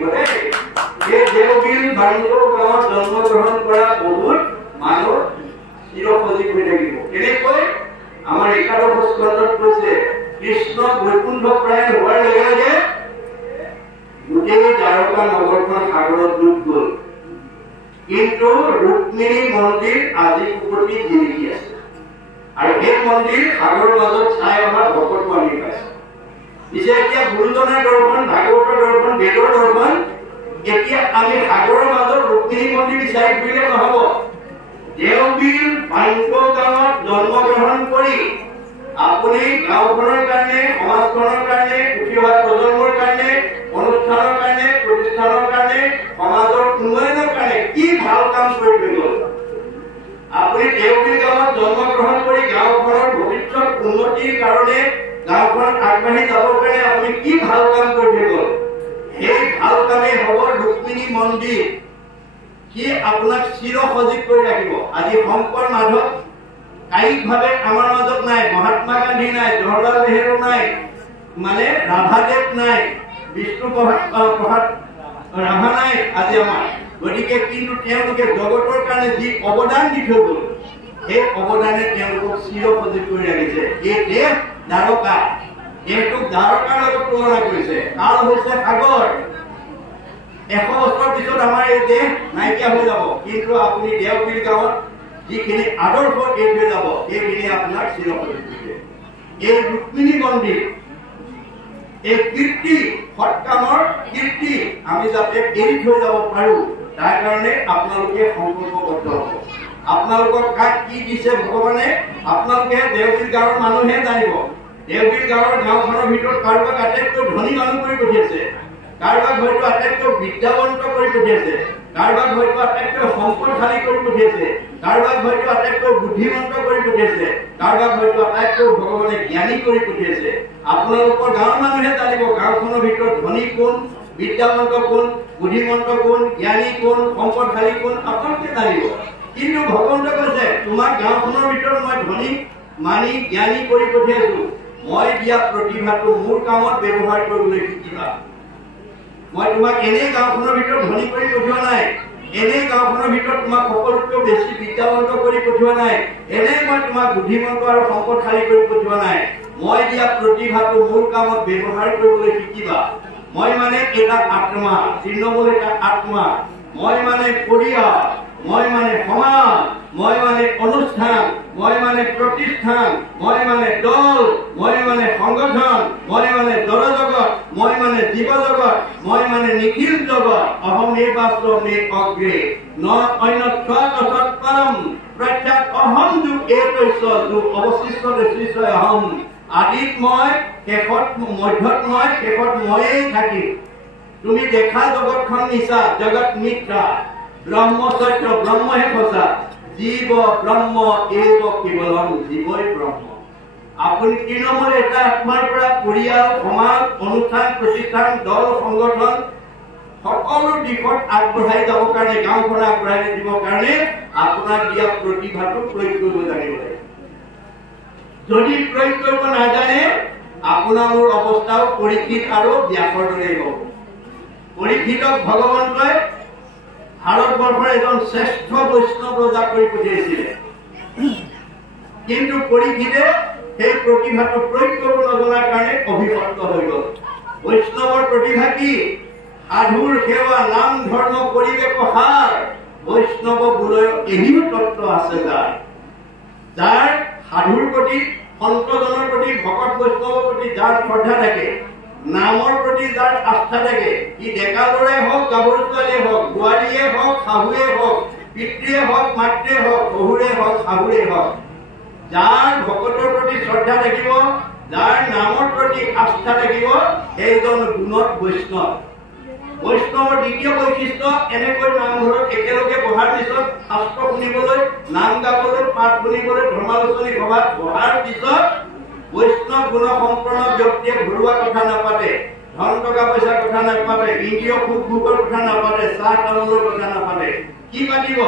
থাকিব দেই। এই দেওবিল বাংলো গাঁৱত জন্মগ্ৰহণ কৰা বহুত মানুহ চিৰসজীৱ হৈ থাকিব। কেনেকৈ আমাৰ একাদশ স্কন্ধত কৈছে কৃষ্ণ বৈকুণ্ঠ প্ৰায় হোৱাৰ লগে লগে গোটেই দ্বাৰকা নগৰখন সাগৰত ডুব গ'ল, কিন্তু ৰুক্মিণী মন্দিৰ আজি কুপতি জিলিকি আছে আৰু সেই মন্দিৰ সাগৰৰ মাজত চাই অহা ভকতটো আমি পাইছো। পিছে এতিয়া গুৰুজনাৰ দৰ্শন, ভাগৱতৰ দৰ্শন, বেদৰ দৰ্শন, এতিয়া আমি সাগৰৰ মাজত ৰুক্মিণী মন্দিৰ বিচাৰি ফুৰিলে নহব। দেওবিল বাংলো গাঁৱত জন্মগ্ৰহণ কৰি আপুনি গাঁওখনৰ কাৰণে, সমাজখনৰ কাৰণে, উঠি অহা প্ৰজন্মৰ কাৰণে, অনুষ্ঠানৰ কাৰণে, প্ৰতিষ্ঠানৰ কাৰণে, সমাজৰ উন্নয়নৰ কাৰণে কি ভাল কাম কৰি থৈ গ'ল। আপুনি দেওবিল গাঁৱত জন্মগ্ৰহণ কৰি গাঁওখনৰ ভৱিষ্যত উন্নতিৰ কাৰণে, গাঁওখন আগবাঢ়ি যাবৰ কাৰণে আপুনি কি ভাল কাম কৰি থৈ গ'ল। সেই ভাল কামেই হ'ব ৰুক্মিণী মন্দিৰ, সি আপোনাক চিৰসজীৱ কৰি ৰাখিব। আজি শংকৰ মাধৱ কায়িকভাৱে আমাৰ মাজত নাই, মহাত্মা গান্ধী নাই, জৱাহৰলাল নেহৰু নাই, মানে ৰাভাদেৱ নাই, বিষ্ণু প্ৰসাদ ৰাভা নাই আজি আমাৰ। গতিকে কিন্তু তেওঁলোকে জগতৰ কাৰণে যি অৱদান দি থৈ গ'ল, সেই অৱদানে তেওঁলোকক চিৰসজীৱ কৰি ৰাখিছে। এই দেশ দ্বাৰকা, দেশটোক দ্বাৰকাৰ লগত তুলনা কৰিছে। কাল হৈছে সাগৰ, 100 বছৰ পিছত আমাৰ এই দেশ নাইকিয়া হৈ যাব, কিন্তু আপুনি দেওবিল গাঁৱত যিখিনি আদৰ্শ এৰি থৈ যাব সেইখিনি আপোনাক চিৰসজীৱ কৰিছে। এই ৰুক্মিণী মন্দিৰ, এই কীৰ্তি, সৎকামৰ কীৰ্তি আমি যাতে এৰি থৈ যাব পাৰো, তাৰ কাৰণে আপোনালোকে সংকল্পবদ্ধ হ'ব। আপোনালোকক কাক কি দিছে ভগৱানে আপোনালোকে দেওবিল গাঁৱৰ মানুহে জানিব। দেওবিল গাঁৱৰ গাঁওখনৰ ভিতৰত কাৰোবাক আটাইতকৈ ধনী মানুহ কৰি পঠিয়াইছে, কাৰোবাক হয়তো আটাইতকৈ বিদ্যাৱন্ত কৰি পঠিয়াইছে, কাৰোবাক হয়তো আটাইতকৈ সম্পদশালী কৰি পঠিয়াইছে, কাৰোবাক হয়তো আটাইতকৈ বুদ্ধিমন্ত কৰি পঠিয়াইছে, কাৰোবাক হয়তো আটাইতকৈ ভগৱানে জ্ঞানী কৰি পঠিয়াইছে। আপোনালোকৰ গাঁৱৰ মানুহে জানিব গাঁওখনৰ ভিতৰত ধনী কোন, বিদ্যাৱন্ত কোন, বুদ্ধিমন্ত কোন, জ্ঞানী কোন, সম্পদশালী কোন, আপোনালোকে জানিব। কিন্তু ভগৱন্তই কৈছে তোমাক গাঁওখনৰ ভিতৰত মই ধনী, মানি, জ্ঞানী কৰি পঠিয়াইছো, মই দিয়া প্ৰতিভাটো মোৰ কামত ব্যৱহাৰ কৰিবলৈ শিকিবা। মই তোমাক এনেই গাঁওখনৰ ভিতৰত ধনী কৰি পঠিওৱা নাই, এনেই গাঁওখনৰ ভিতৰত তোমাক সকলোতকৈ বেছি বিদ্যাৱন্ত কৰি পঠিওৱা নাই, এনেই মই তোমাক বুদ্ধিমন্ত আৰু সম্পদশালী কৰি পঠিওৱা নাই। মই দিয়া প্ৰতিভাটো মোৰ কামত ব্যৱহাৰ কৰিবলৈ শিকিবা। মই মানে এটা আত্মা, তৃণমূল এটা আত্মা, মই মানে পৰিয়াল, মই মানে সমাজ, মই মানে অনুষ্ঠান, মই মানে প্ৰতিষ্ঠান, মই মানে দল, মই মানে সংগঠন, মই মানে জড়জগত, মই মানে জীৱ জগত, মই মানে নিখিল জগত। অহম নিৰ্বাচনে অগ্ৰে ন অন্যথ পৰম প্ৰত্যাত অহম যুগ এইতৈছ যুগ অৱশিষ্ট নিশ্চয় অহম। আদিত মই, শেষত মধ্যত মই, শেষত ময়েই থাকিম। তুমি দেখা জগতখন মিছা, জগত মিথ্যা, ব্ৰহ্ম সত্য, ব্ৰহ্মহে সঁচা, জীৱ ব্ৰহ্ম এব কেৱলম, জীৱই ব্ৰহ্ম। আপুনি তৃণমূল এটা আত্মাৰ পৰা পৰিয়াল, সমাজ, অনুষ্ঠান, প্ৰতিষ্ঠান, দল, সংগঠন সকলো দিশত আগবঢ়াই যাবৰ কাৰণে, গাঁওখন আগবঢ়াই দিবৰ কাৰণে আপোনাক দিয়া প্ৰতিভাটো প্ৰয়োগ কৰিব জানিব লাগে। যদি প্ৰয়োগ কৰিব নাজানে আপোনাৰ মোৰ অৱস্থাও পৰীক্ষিত আৰু ব্যাসৰ দৰেই হ'ব। পৰীক্ষিতক ভগৱন্তই ভাৰতবৰ্ষৰ এজন শ্ৰেষ্ঠ বৈষ্ণৱ ৰজা কৰি পঠিয়াইছিলে, কিন্তু পৰীক্ষিতে সেই প্ৰতিভাটো প্ৰয়োগ কৰিব নজনাৰ কাৰণে অভিভক্ত হৈ গ'ল। বৈষ্ণৱৰ প্ৰতিভা কি? সাধুৰ সেৱা, নাম ধৰ্ম কৰিবে প্ৰসাৰ, বৈষ্ণৱ বোলয় এহিও তত্ত্ব আছে যাৰ। যাৰ সাধুৰ প্ৰতি, সন্তজনৰ প্ৰতি, ভকত বৈষ্ণৱৰ প্ৰতি যাৰ শ্ৰদ্ধা থাকে, নামৰ প্ৰতি যাৰ আস্থা থাকে, ই ডেকা ল'ৰাই হওক, গাভৰু ছোৱালীয়ে হওক, বোৱাৰীয়ে হওক, শাহুৱে হওক, পিতৃয়ে হওক, মাতৃয়ে হওক, শহুৰে হওক, শাহুৰে হওক, যাৰ ভকতৰ প্ৰতি শ্ৰদ্ধা থাকিব, যাৰ নামৰ প্ৰতি আস্থা থাকিব, সেইজন গুণত বৈষ্ণৱ। বৈষ্ণৱৰ দ্বিতীয় বৈশিষ্ট্য, এনেকৈ নামঘৰত একেলগে বহাৰ পিছত শাস্ত্ৰ শুনিবলৈ, নাম গাবলৈ, পাঠ শুনিবলৈ, ধৰ্মালোচনী সভাত বহাৰ পিছত বৈষ্ণৱ গুণ সম্পন্ন ব্যক্তিয়ে ঘৰুৱা কথা নাপাতে, ধন টকা পইচাৰ কথা নাপাতে, ইন্দ্ৰিয় সুখ ভোগৰ কথা নাপাতে, চাহ তামোলৰ কথা নাপাতে। কি পাতিব?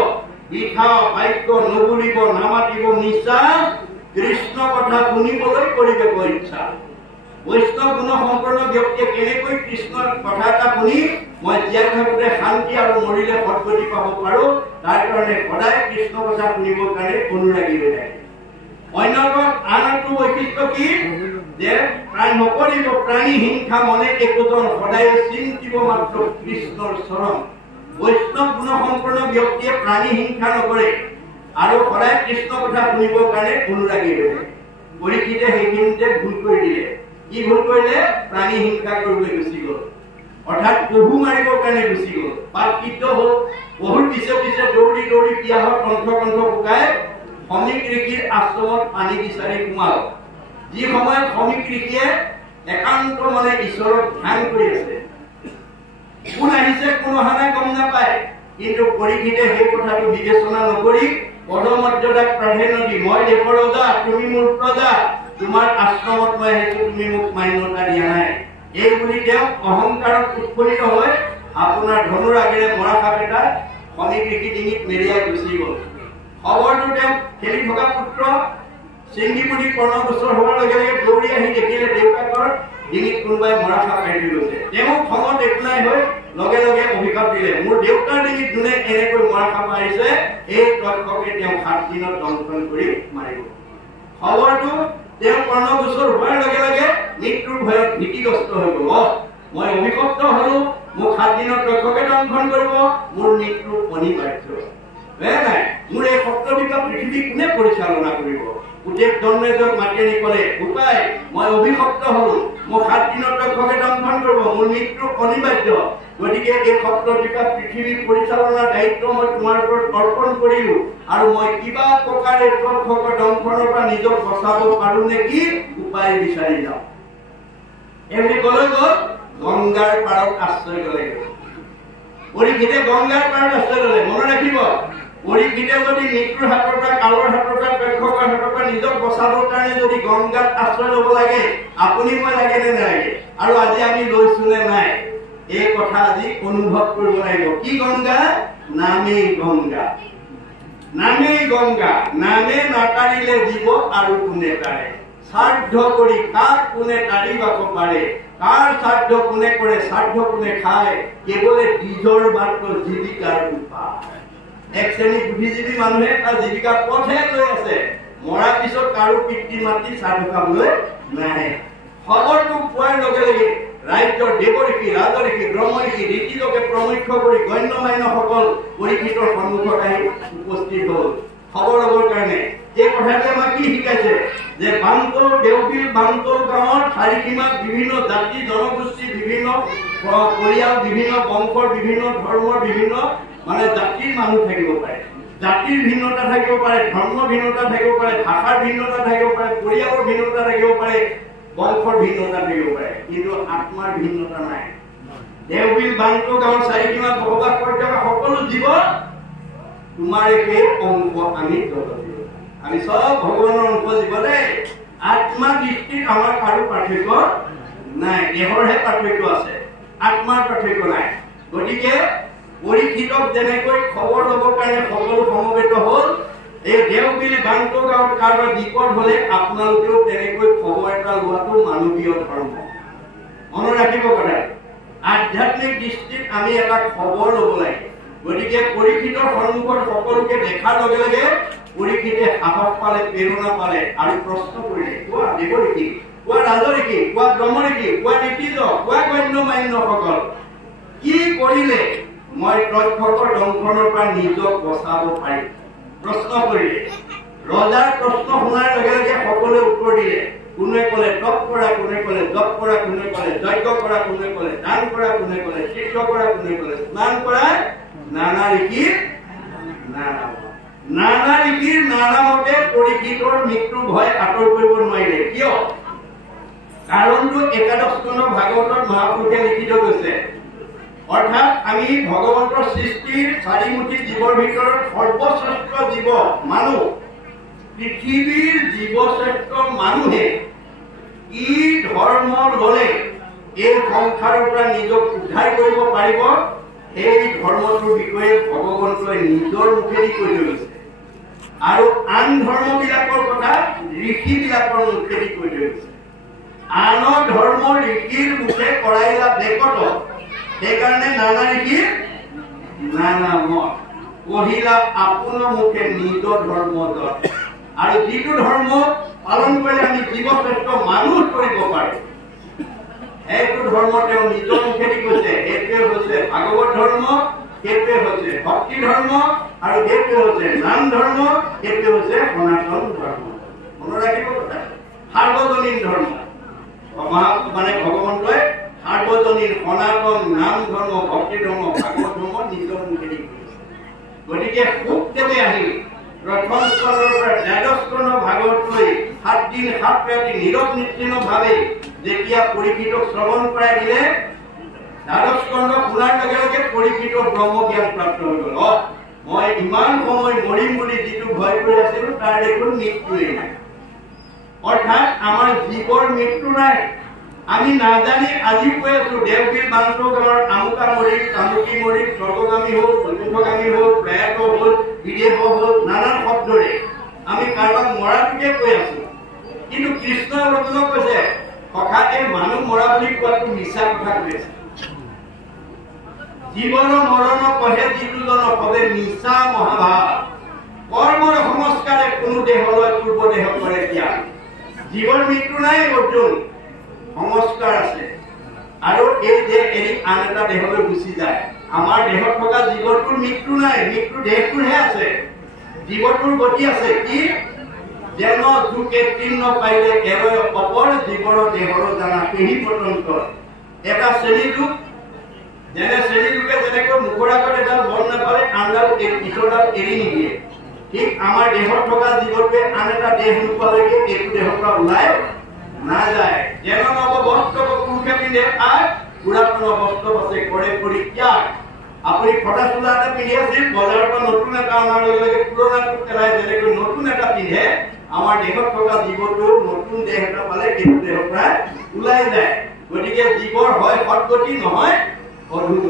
মিঠা বাক্য নুবুলিব, নামাতিব নিচা, কৃষ্ণ কথা শুনিবলৈ কৰিব ইচ্ছা। বৈষ্ণৱ গুণ সম্পন্ন ব্যক্তিয়ে কেনেকৈ কৃষ্ণৰ কথা এটা শুনি মই শান্তি আৰু মৰিলে সদ্গতি পাব পাৰো তাৰ কাৰণে সদায় কৃষ্ণ কথা শুনিবৰ কাৰণে অনুৰাগী হৈ থাকে। অন্যতম আন এটা বৈশিষ্ট্য কি যে নকৰিব প্ৰাণী হিংসা মনে একোজন সদায় চিন্তিব মাত্ৰ কৃষ্ণৰ চৰণ। বৈষ্ণৱ গুণসম্পন্ন ব্যক্তিয়ে প্ৰাণী হিংসা নকৰে আৰু সদায় কৃষ্ণ কথা শুনিবৰ কাৰণে অনুৰাগী হৈ থাকে। পৰীক্ষিতে সেইখিনিতে ভুল কৰি দিলে। কি ভুল কৰিলে? প্ৰাণী হিংসা কৰিবলৈ গুচি গ'ল, অৰ্থাৎ পহু মাৰিবৰ কাৰণে গুচি গ'ল। পাপকৃত্য হ'ল। পহুৰ পিছে পিছে দৌৰি দৌৰি পিয়াহৰ কণ্ঠ শুকাই শ্ৰমিক ঋষিৰ আশ্ৰমত পানী বিচাৰি সোমাল। যি সময়ত শ্ৰমিক ঋষিয়ে একান্ত মানে ঈশ্বৰক ধ্যান কৰি আছে, কোন আহিছে কোন অহা নাই গম নাপায়, কিন্তু পৰীক্ষিতে সেই কথাটো বিবেচনা নকৰি পদমৰ্যাদাক প্ৰাধান্য দি মই দেশৰ ৰজা, তুমি মোৰ প্ৰজা, তোমাৰ আশ্ৰমত মই আহিছো, তুমি মোক মান্যতা দিয়া নাই, এই বুলি তেওঁ অহংকাৰত উৎফুল্লিত হৈ আপোনাৰ ধনুৰ আগেৰে মৰা সাপ এটা শ্ৰমিক ঋষি ডিঙিত মেৰিয়াই গুচি গ'ল। খবৰটো তেওঁ খেলি থকা পুত্ৰ চিংগিপুটি কৰ্ণগোচৰ হোৱাৰ লগে লগে দৌৰি আহি দেখিলে দেউতাকৰ ডিঙিত কোনোবাই মৰা সাপ কাটি গৈছে। তেওঁ খঙত একো নাই হৈ লগে লগে অভিশাপ দিলে, মোৰ দেউতাৰ ডিঙিত যোনে এনেকৈ মৰা সাপ আহিছে এই তক্ষকে তেওঁ 7 দিনত দংশন কৰি মাৰিব। খবৰটো তেওঁ কৰ্ণগোচৰ হোৱাৰ লগে লগে মৃত্যুৰ ভয়ত ভীতিগ্ৰস্ত হৈ গ'ল। মই অভিশপ্ত হলো, মোক 7 দিনত তক্ষকে দংশন কৰিব, মোৰ মৃত্যু অনিবাৰ্য। নাই, মোৰ এই সপ্তবিকা পৃথিৱী কোনে পৰিচালনা কৰিব? গোটেই জন্মেজক মাতি আনি ক'লে, উপায় মই অভিশপ্ত হলো, মোক 7 দিনত তক্ষকে দংশন কৰিব, মোৰ মৃত্যু অনিবাৰ্য। গতিকে এই সপ্তবিকা পৃথিৱী পৰিচালনাৰ দায়িত্ব মই তোমাৰ ওপৰত অৰ্পণ কৰিলো, আৰু মই কিবা প্ৰকাৰে তক্ষকৰ দংশনৰ পৰা নিজক বচাব পাৰো নেকি উপায় বিচাৰি যাওঁ। এনে ক'লৈ গ'ল? গংগাৰ পাৰত আশ্ৰয় ল'লে। পৰীক্ষিতে গংগাৰ পাৰত আশ্ৰয় ল'লে। মনত ৰাখিব, পৰীক্ষিতে যদি মৃত্যুৰ হাতৰ পৰা, কালৰ হাতৰ পৰা, তক্ষকৰ হাতৰ পৰা নিজক বচাবৰ কাৰণে যদি গংগাত আশ্ৰয় ল'ব লাগে, আপুনি মই লাগে নে নালাগে? আৰু আজি আমি লৈছো নে নাই? এই কথা আজি অনুভৱ কৰিব লাগিব। কি গংগা? নামেই গংগা। নামেই গংগা। নামে নাতাৰিলে জীৱ আৰু কোনে তাৰে? শ্ৰাদ্ধ কৰি কাক কোনে তাৰিব পাৰে? কাৰ শ্ৰাদ্ধ কোনে কৰে, শ্ৰাদ্ধ কোনে খায়? কেৱলে নিজৰ মাত্ৰ জীৱিকাৰ উপায়। এক শ্ৰেণীৰ বুদ্ধিজীৱী মানুহে তাৰ জীৱিকাৰ পথে লৈ আছে, মৰাৰ পিছত কাৰো পিতৃ মাতৃ শ্ৰাদ্ধ খাবলৈ নাহে। খবৰটো পোৱাৰ লগে লগে ৰাজ্যৰ দেৱঋষি, ৰাজঋষি, ব্ৰহ্মঋষি, ঋষিলোকে প্ৰমুখ্য কৰি গণ্য মান্যসকল পৰীক্ষিতৰ সন্মুখত আহি উপস্থিত হ'ল খবৰ ল'বৰ কাৰণে। এই কথাটোৱে আমাক কি শিকাইছে? যে বামতল দেওবিল বামতল গাঁৱৰ চাৰিসীমাত বিভিন্ন জাতি জনগোষ্ঠী, বিভিন্ন পৰিয়াল, বিভিন্ন বংশৰ, বিভিন্ন ধৰ্মৰ, বিভিন্ন মানে জাতিৰ মানুহ থাকিব পাৰে। জাতিৰ ভিন্নতা থাকিব পাৰে, ধৰ্ম ভিন্নতা থাকিব পাৰে, ভাষাৰ ভিন্নতা থাকিব পাৰে, পৰিয়ালৰ ভিন্নতা থাকিব পাৰে, বংশৰ ভিন্নতা থাকিব পাৰে, কিন্তু আত্মাৰ ভিন্নতা নাই। দেওবিল বামতল গাঁৱৰ চাৰিসীমাত বসবাস কৰি থকা সকলো জীৱ তোমাৰ সেই অংশ, আমি আমি সব ভগৱানৰ অংশ জীৱ দেই। আত্মা দৃষ্টিত আমাৰ কাৰো পাৰ্থক্য নাই, দেহৰহে পাৰ্থক্য আছে, আত্মাৰ পাৰ্থক্য নাই। গতিকে পৰীক্ষিতক যেনেকৈ খবৰ ল'বৰ কাৰণে সকলো সমবেত হ'ল, এই দেওবিল বামতল গাঁৱত কাৰোবাৰ বিপদ হ'লে আপোনালোকেও তেনেকৈ খবৰ এটা লোৱাটো মানৱীয় ধৰ্ম। মনত ৰাখিব কথা, আধ্যাত্মিক দৃষ্টিত আমি এটা খবৰ ল'ব লাগে। গতিকে পৰীক্ষিতৰ সন্মুখত সকলোকে দেখাৰ লগে লগে পৰীক্ষিতে সাহস পালে, প্ৰেৰণা পালে আৰু প্ৰশ্ন কৰিলে, কোৱা দেৱঋষি, কোৱা ৰাজঋষি, কোৱা ব্ৰহ্মঋষি, কোৱা ঋষিজ, কোৱা গণ্য মান্যসকল, কি কৰিলে মই তক্ষকৰ দংশনৰ পৰা নিজক বচাব পাৰিম? প্ৰশ্ন কৰিলে। ৰজাৰ প্ৰশ্ন শুনাৰ লগে লগে সকলোৱে উত্তৰ দিলে। কোনে ক'লে তপ কৰা, কোনে ক'লে জপ কৰা, কোনে ক'লে যজ্ঞ কৰা, কোনে ক'লে দান কৰা, কোনে ক'লে তীৰ্থ কৰা, কোনে ক'লে স্নান কৰা। নানা ঋষিৰ নানা মতে পৰীক্ষিতৰ মৃত্যু ভয় আঁতৰ কৰিব নোৱাৰিলে। কিয়? কাৰণটো একাদশ স্কন্ধ ভাগৱতত মহাপুৰুষে লিখিত গৈছে। অৰ্থাৎ আমি ভগৱন্তৰ সৃষ্টিৰ 4 মুঠি জীৱৰ ভিতৰত সৰ্বশ্ৰেষ্ঠ জীৱ মানুহ, পৃথিৱীৰ জীৱশ্ৰেষ্ঠ মানুহে কি ধৰ্ম ল'লে এই সংসাৰৰ পৰা নিজক উদ্ধাৰ কৰিব পাৰিব, এই ধৰ্মটোৰ বিষয়ে ভগৱন্তই নিজৰ মুখেদি কৈ থৈ গৈছে। আৰু আন ধৰ্মবিলাকৰ কথা ঋষিবিলাকৰ মুখেদি কৈ থৈ গৈছে। আন ধৰ্ম ঋষিৰ মুখে কৰাইলা দেখত, সেইকাৰণে নানা ঋষিৰ নানা মত পঢ়িলা আপোন মুখে নিজ ধৰ্ম জন আৰু যিটো ধৰ্ম পালন কৰিলে আমি জীৱশ্ৰেষ্ঠ মানুহ কৰিব পাৰোঁ সেইটো ধৰ্ম তেওঁ নিজৰ মুখেদি কৈছে সেইটোৱে হৈছে ভাগৱত ধৰ্ম সেইটোৱে হৈছে ভক্তি ধৰ্ম আৰু সেইটোৱে হৈছে নাম ধৰ্ম সেইটোৱে হৈছে সনাতন ধৰ্ম মনত ৰাখিব কথা সাৰ্বজনীন ধৰ্ম মানে ভগৱন্তই সাৰ্বজনীন সনাতন নাম ধৰ্ম ভক্তি ধৰ্ম ভাগৱত ধৰ্ম নিজৰ মুখেদি কৈছে গতিকে সুখদেৱে আহি প্ৰথম স্কন্ধৰ পৰা দ্বাদশ স্কন্ধ ভাগৱত লৈ 7 দিন 7 ৰাতি নীৰৱ নিশ্চিন্তভাৱে যেতিয়া পৰীক্ষিতক শ্ৰৱণ কৰাই দিলে দ্বাদশ স্কন্ধ শুনাৰ লগে লগে পৰীক্ষিত ব্ৰহ্ম জ্ঞান প্ৰাপ্ত হৈ গ'ল মই ইমান সময় মৰিম বুলি যিটো ভয় কৰি আছিলো তাৰ দেখোন মৃত্যুৱেই নাই অৰ্থাৎ আমাৰ জীৱৰ মৃত্যু নাই আমি নাজানি আজি কৈ আছো দেৱগীৰ বান্ধৱ গাঁৱৰ আমুকা মৰিল তামুকী মৰিল স্বৰ্গগামী হ'ল বৈকুণ্ঠগামী হ'ল প্ৰয়াত হ'ল বিদেশ হ'ল নানান শব্দৰে আমি কাৰোবাক মৰাটোকে কৈ আছো কিন্তু কৃষ্ণ অৰ্জুনক কৈছে সখাকে মানুহ মৰা বুলি কোৱাটো মিছা কথা কৈ আছে জীৱন মৰণ কহে যিটো জন সবে মিছা মহাভাৱ কৰ্মৰ সংস্কাৰে কোনো দেহলৈ পূৰ্ব দেহ কৰে ত্যাগ জীৱৰ মৃত্যু নাই অৰ্জুন সংস্কাৰ আছে আৰু এই যে এৰি আন এটা দেহলৈ গুচি যায় আমাৰ দেহত থকা জীৱটোৰ মৃত্যু নাই মৃত্যু দেহটোৰহে আছে জীৱটোৰ গতি আছে কি যেন যুগে তৃণ পাইলে এৰয় অপৰ জীৱৰ দেহৰ জানা পেহী পতন্ত এটা শ্ৰেণী যুগ যেনে শ্ৰেণী যুগে যেনেকৈ মুখৰ আগত এডাল বন নাপালে আনডাল পিছৰডাল এৰি নিদিয়ে ঠিক আমাৰ দেহত থকা জীৱটোৱে আন এটা দেহ নোপোৱালৈকে এইটো দেহৰ পৰা ওলাই নাযায় যেন নৱ বস্ত্ৰ পুৰুষে পিন্ধে আৰ পুৰাতন বস্ত্ৰ আছে কৰে পৰিত্যাগ আপুনি ফটা চোলা এটা পিন্ধি আছিল বজাৰৰ পৰা নতুন এটা অনাৰ লগে লগে পুৰণাটো পেলাই যেনেকৈ নতুন এটা পিন্ধে আমাৰ দেহত থকা জীৱটো নতুন দেহ এটা পালে কিন্তু দেহৰ পৰা ওলাই যায় গতিকে জীৱৰ হয় সৎগতি নহয় অধোগতি